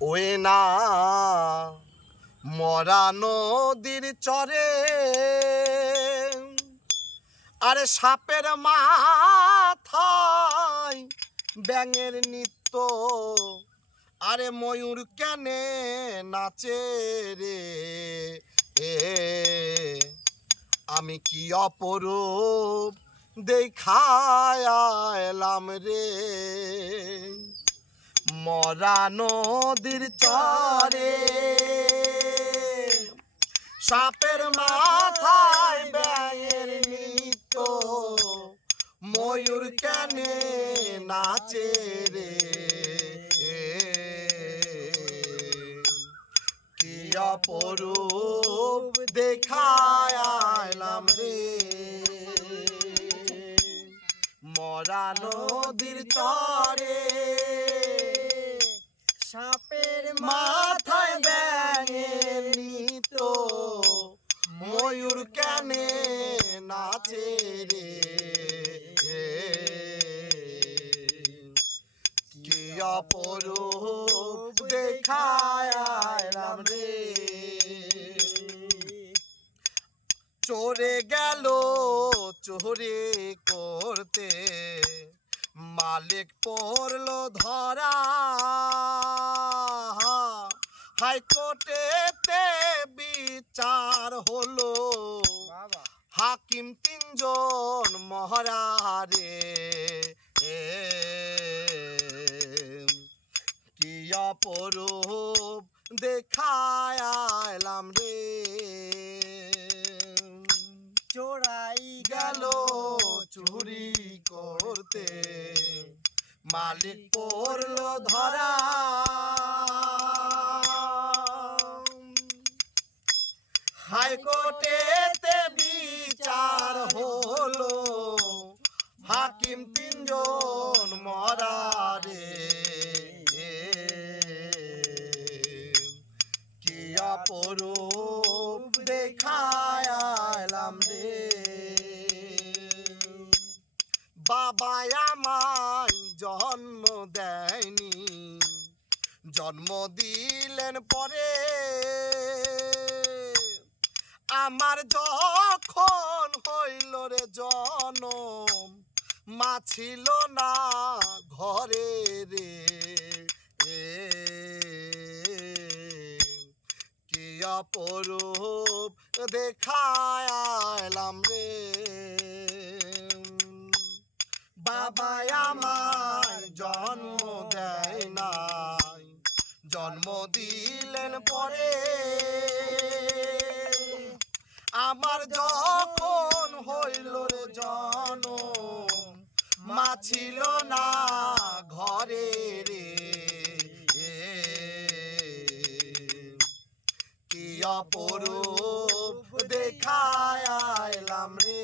ওই না মরা নদীর চরে আরে সাপের মাথায় ব্যাঙের নৃত্য আরে ময়ূর কেনে নাচে রে আমি কি অপরূপ দেখায় এলাম রে মরা নদীর চরে সাপের মাথায় ব্যাঙের নৃত্য ময়ূর কেনে নাচে রে কি অপরূপ দেখায় এলাম রে মরা নদীর চরে সাপের মাথায় ব্যাঙের নৃত্য ময়ূর কেনে নাচে রে কি অপরূপ দেখায় এলাম রে চোরে গেল চোরে করতে মালিক পড়লো ধরা হাইকোর্টেতে বিচার হলো হাকিম তিনজন মহারারে কি অপরূপ দেখায় এলাম রে চোরাই গেল চুরি করতে মালিক পড়লো ধরা হাইকোর্টেতে বিচার হলো হাকিম তিনজন মরারে কি অপরূপ দেখায় এলাম রে বাবা আমায় জন্ম দেয়নি জন্ম দিলেন পরে আমার যখন হইল রে জনম মা ছিল না ঘরে রে কি অপরূপ দেখায় এলাম রে বাবা আমায় জন্ম দেয় নাই জন্ম দিলেন পরে আমার যখন হইল রে জনম মা ছিল না ঘরে রে কি অপরূপ দেখায় এলাম রে।